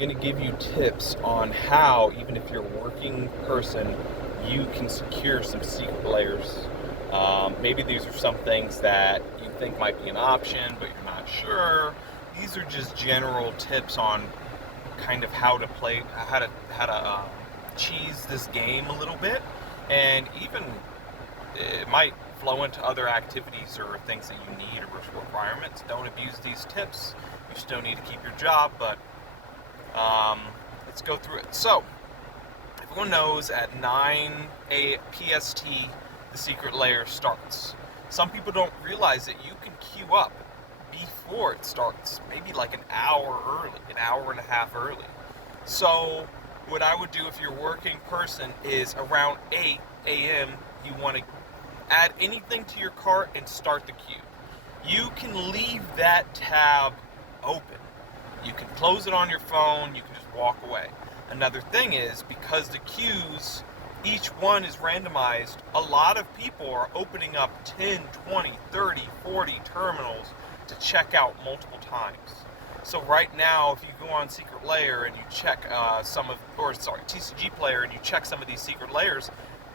going to give you tips on how, even if you're a working person, you can secure some secret layers. Maybe these are some things that you think might be an option, but you're not sure. These are just general tips on kind of how to play, how to cheese this game a little bit, and even it might flow into other activities or things that you need or requirements. Don't abuse these tips. You still need to keep your job, but let's go through it. So, everyone knows at 9 PST, the secret layer starts. Some people don't realize that you can queue up before it starts, maybe like an hour early, an hour and a half early. So, what I would do if you're a working person is around 8 a.m., you want to add anything to your cart and start the queue. You can leave that tab open. You can close it on your phone, you can just walk away. Another thing is, because the queues, each one is randomized, a lot of people are opening up 10, 20, 30, 40 terminals to check out multiple times. So right now, if you go on Secret Layer and you check TCG Player and you check some of these secret layers,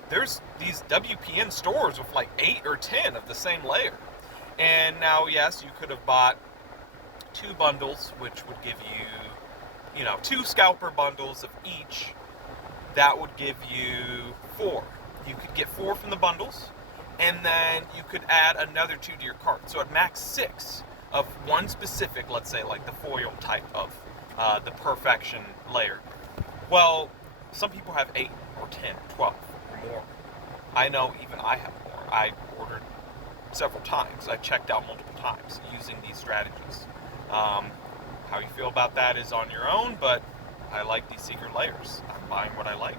there's these WPN stores with like 8 or 10 of the same layer. And now, yes, you could have bought 2 bundles, which would give you, 2 scalper bundles of each. That would give you 4. You could get 4 from the bundles, and then you could add another 2 to your cart. So at max 6 of one specific, let's say like the foil type of the perfection layer. Well, some people have 8 or 10, 12 or more. I know even I have more. I ordered several times. I checked out multiple times using these strategies. How you feel about that is on your own, but I like these secret layers. I'm buying what I like.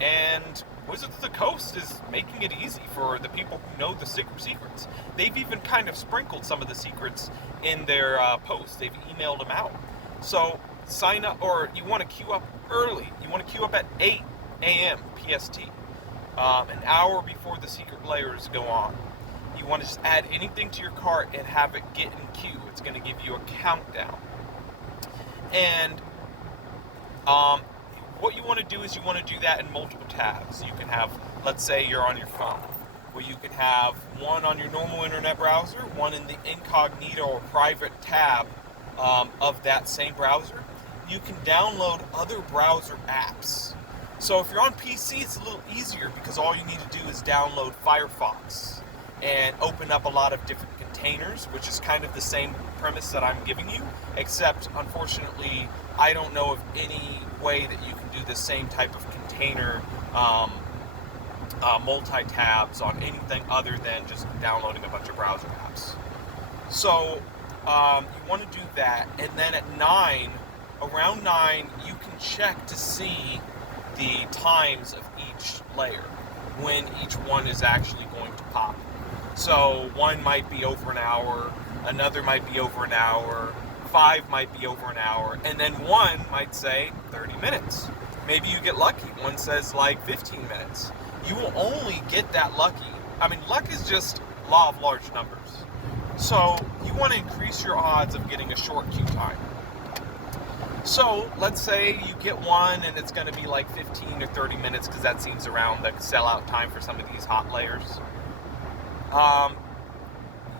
And Wizards of the Coast is making it easy for the people who know the secrets. They've even kind of sprinkled some of the secrets in their posts. They've emailed them out. So sign up, or you want to queue up early. You want to queue up at 8 a.m. PST, an hour before the secret layers go on. You want to just add anything to your cart and have it get in queue. It's going to give you a countdown. And what you want to do is you want to do that in multiple tabs. You can have, let's say you're on your phone, where you can have one on your normal internet browser, one in the incognito or private tab of that same browser. You can download other browser apps. So if you're on PC, it's a little easier because all you need to do is download Firefox and open up a lot of different containers, which is kind of the same premise that I'm giving you, except unfortunately I don't know of any way that you can do the same type of container multi-tabs on anything other than just downloading a bunch of browser apps. So you want to do that, and then at 9, around 9, you can check to see the times of each layer, when each one is actually going to pop. So one might be over an hour, another might be over an hour, 5 might be over an hour, and then one might say 30 minutes. Maybe you get lucky. One says like 15 minutes. You will only get that lucky. I mean, luck is just law of large numbers. So you want to increase your odds of getting a short queue time. So let's say you get one and it's going to be like 15 or 30 minutes because that seems around the sellout time for some of these hot layers.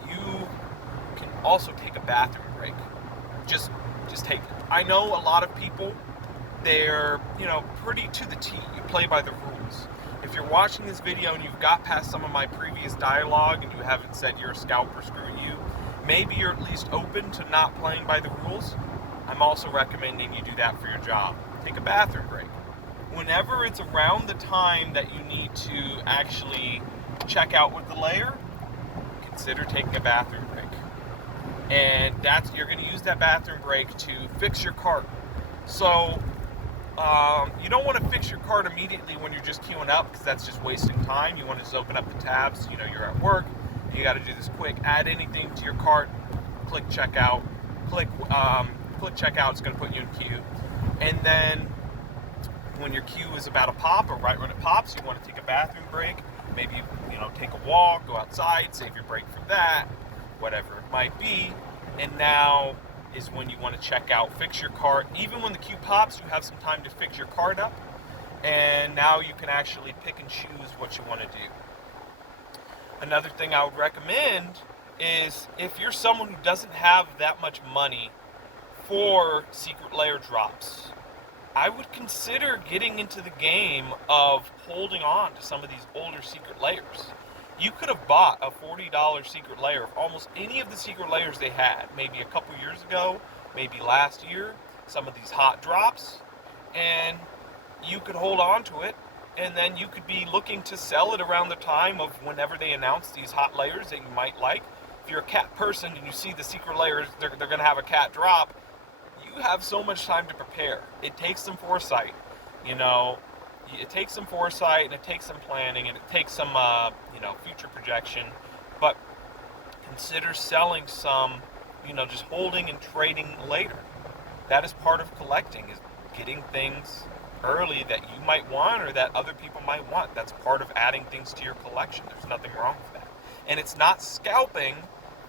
You can also take a bathroom break. Just take it. I know a lot of people, they're, pretty to the T. You play by the rules. If you're watching this video and you've got past some of my previous dialogue and you haven't said you're a scalper, screw you, maybe you're at least open to not playing by the rules. I'm also recommending you do that for your job. Take a bathroom break. Whenever it's around the time that you need to actually check out with the layer, consider taking a bathroom break. And you're going to use that bathroom break to fix your cart. So you don't want to fix your cart immediately when you're just queuing up, because that's just wasting time. You want to just open up the tabs. You're at work. You got to do this quick. Add anything to your cart. Click checkout. Click checkout. It's going to put you in queue. And then when your queue is about to pop, or right when it pops, you want to take a bathroom break. Maybe take a walk, go outside, save your break for that, whatever it might be. And now is when you want to check out, fix your card. Even when the queue pops, you have some time to fix your card up, and now you can actually pick and choose what you want to do. Another thing I would recommend is if you're someone who doesn't have that much money for secret lair drops, I would consider getting into the game of holding on to some of these older secret lairs. You could have bought a $40 secret lair of almost any of the secret lairs they had, maybe a couple years ago, maybe last year, some of these hot drops, and you could hold on to it, and then you could be looking to sell it around the time of whenever they announce these hot lairs that you might like. If you're a cat person and you see the secret lairs, they're going to have a cat drop, you have so much time to prepare. It takes some foresight, it takes some foresight, and it takes some planning, and it takes some future projection. But consider selling some, just holding and trading later. That is part of collecting, is getting things early that you might want or that other people might want. That's part of adding things to your collection. There's nothing wrong with that. And it's not scalping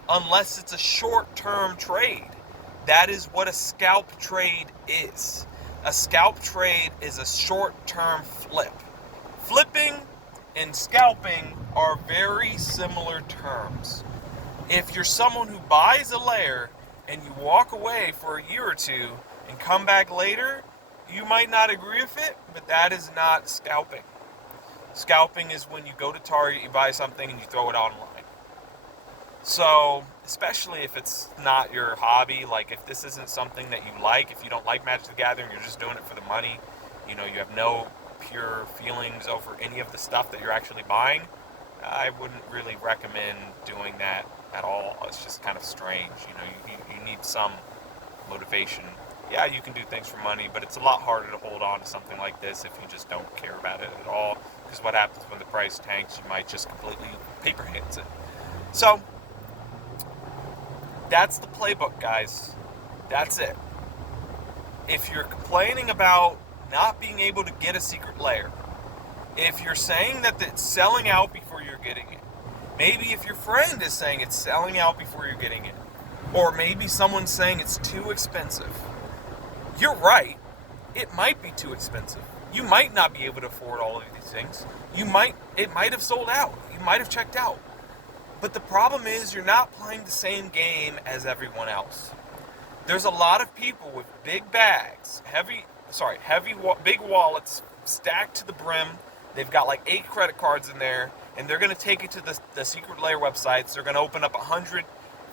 unless it's a short-term trade. That is what a scalp trade is. A scalp trade is a short-term flip. Flipping and scalping are very similar terms. If you're someone who buys a lair and you walk away for a year or two and come back later, you might not agree with it, but that is not scalping. Scalping is when you go to Target, you buy something, and you throw it online. So, especially if it's not your hobby, like if this isn't something that you like, if you don't like Magic the Gathering, you're just doing it for the money, you have no pure feelings over any of the stuff that you're actually buying, I wouldn't really recommend doing that at all. It's just kind of strange. You need some motivation. Yeah, you can do things for money, but it's a lot harder to hold on to something like this if you just don't care about it at all, because what happens when the price tanks, you might just completely paper hands it. So, that's the playbook, guys. That's it. If you're complaining about not being able to get a secret lair, if you're saying that it's selling out before you're getting it, maybe if your friend is saying it's selling out before you're getting it, or maybe someone's saying it's too expensive, you're right. It might be too expensive. You might not be able to afford all of these things. It might have sold out. You might have checked out. But the problem is you're not playing the same game as everyone else. There's a lot of people with big bags, big wallets stacked to the brim. They've got like 8 credit cards in there, and they're going to take it to the secret lair websites. They're going to open up 100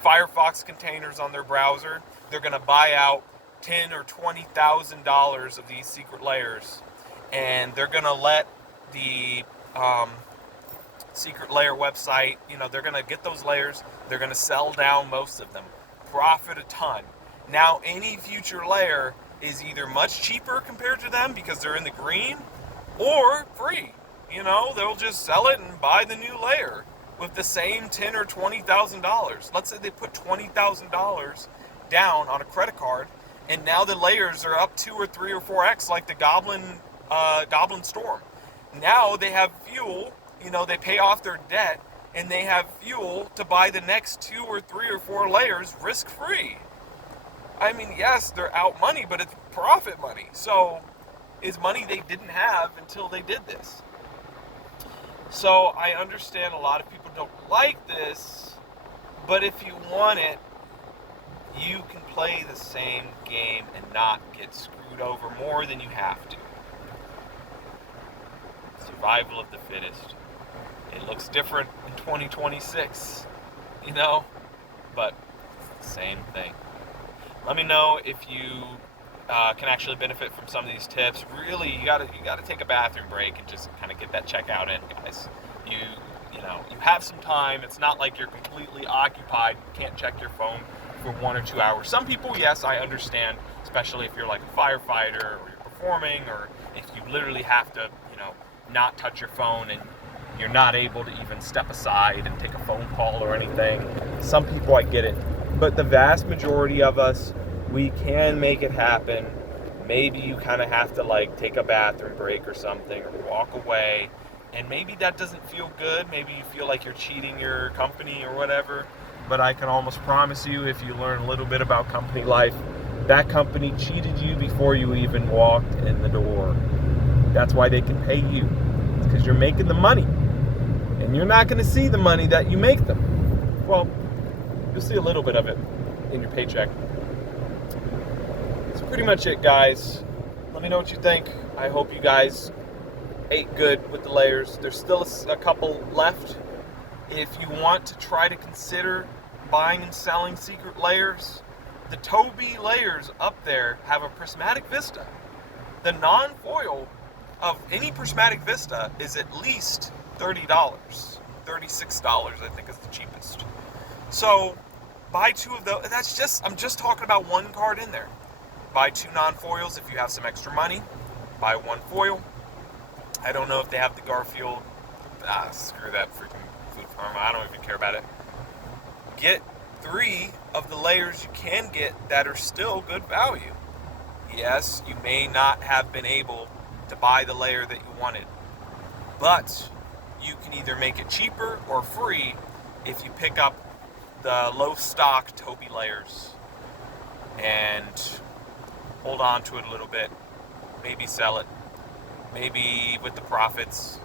Firefox containers on their browser. They're going to buy out $10,000 or $20,000 of these secret lairs, and they're going to let the secret lair website, they're going to get those lairs, they're going to sell down most of them, profit a ton. Now, any future lair is either much cheaper compared to them because they're in the green, or free. They'll just sell it and buy the new lair with the same $10,000 or $20,000. Let's say they put $20,000 down on a credit card, and now the lairs are up 2 or 3 or 4x, like the Goblin Storm. Now they have fuel. They pay off their debt, and they have fuel to buy the next 2 or 3 or 4 layers risk-free. I mean, yes, they're out money, but it's profit money. So, it's money they didn't have until they did this. So, I understand a lot of people don't like this, but if you want it, you can play the same game and not get screwed over more than you have to. Survival of the fittest. It looks different in 2026, but it's the same thing. Let me know if you can actually benefit from some of these tips. Really, you gotta take a bathroom break and just kind of get that checkout in, guys. You have some time. It's not like you're completely occupied. You can't check your phone for 1 or 2 hours. Some people, yes, I understand, especially if you're like a firefighter or you're performing, or if you literally have to, not touch your phone and you're not able to even step aside and take a phone call or anything. Some people, I get it. But the vast majority of us, we can make it happen. Maybe you kind of have to take a bathroom break or something, or walk away. And maybe that doesn't feel good. Maybe you feel like you're cheating your company or whatever. but I can almost promise you, if you learn a little bit about company life, that company cheated you before you even walked in the door. That's why they can pay you. It's because you're making the money. And you're not going to see the money that you make them. Well, you'll see a little bit of it in your paycheck. That's pretty much it, guys. Let me know what you think. I hope you guys ate good with the layers. There's still a couple left. If you want to try to consider buying and selling secret layers, the Tobii layers up there have a prismatic vista. The non-foil of any prismatic vista is at least $30. $36, I think, is the cheapest. So buy 2 of those. I'm just talking about 1 card in there. Buy 2 non-foils if you have some extra money. Buy 1 foil. I don't know if they have the Garfield. Screw that freaking Food Farm. I don't even care about it. Get 3 of the layers you can get that are still good value. Yes, you may not have been able to buy the layer that you wanted, but you can either make it cheaper or free if you pick up the low stock Tobii layers and hold on to it a little bit. Maybe sell it. Maybe with the profits,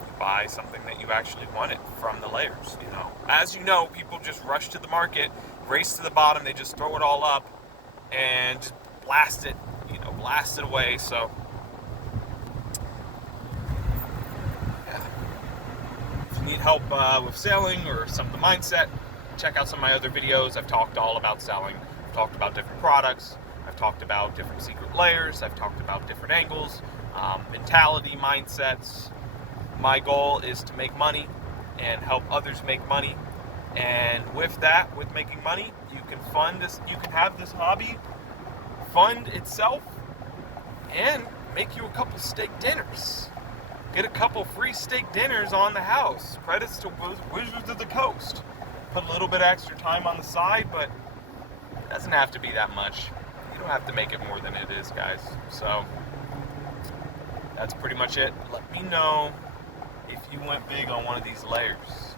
you buy something that you actually wanted from the layers. As you know, people just rush to the market, race to the bottom. They just throw it all up and just blast it away. So yeah. If you need help with selling or some of the mindset, check out some of my other videos. I've talked all about selling. I've talked about different products. I've talked about different secret layers. I've talked about different angles, mentality, mindsets. My goal is to make money and help others make money. And with that, with making money, you can fund this. You can have this hobby fund itself and make you a couple steak dinners. Get a couple free steak dinners on the house. Credits to Wizards of the Coast. Put a little bit extra time on the side, but it doesn't have to be that much. You don't have to make it more than it is, guys. So that's pretty much it. Let me know if you went big on one of these layers.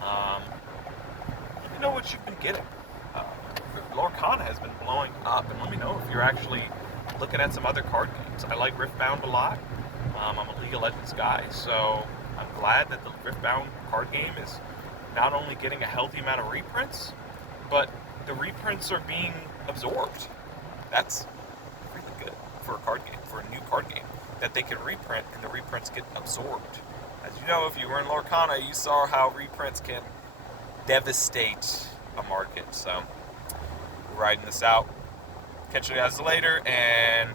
Let me know what you've been getting. Lorcana has been blowing up, and let me know if you're actually looking at some other card games. I like Riftbound a lot. I'm a League of Legends guy, so I'm glad that the Riftbound card game is not only getting a healthy amount of reprints, but the reprints are being absorbed. That's really good for a card game, for a new card game, that they can reprint and the reprints get absorbed. As you know, if you were in Lorcana, you saw how reprints can devastate a market. So, we're riding this out. Catch you guys later, and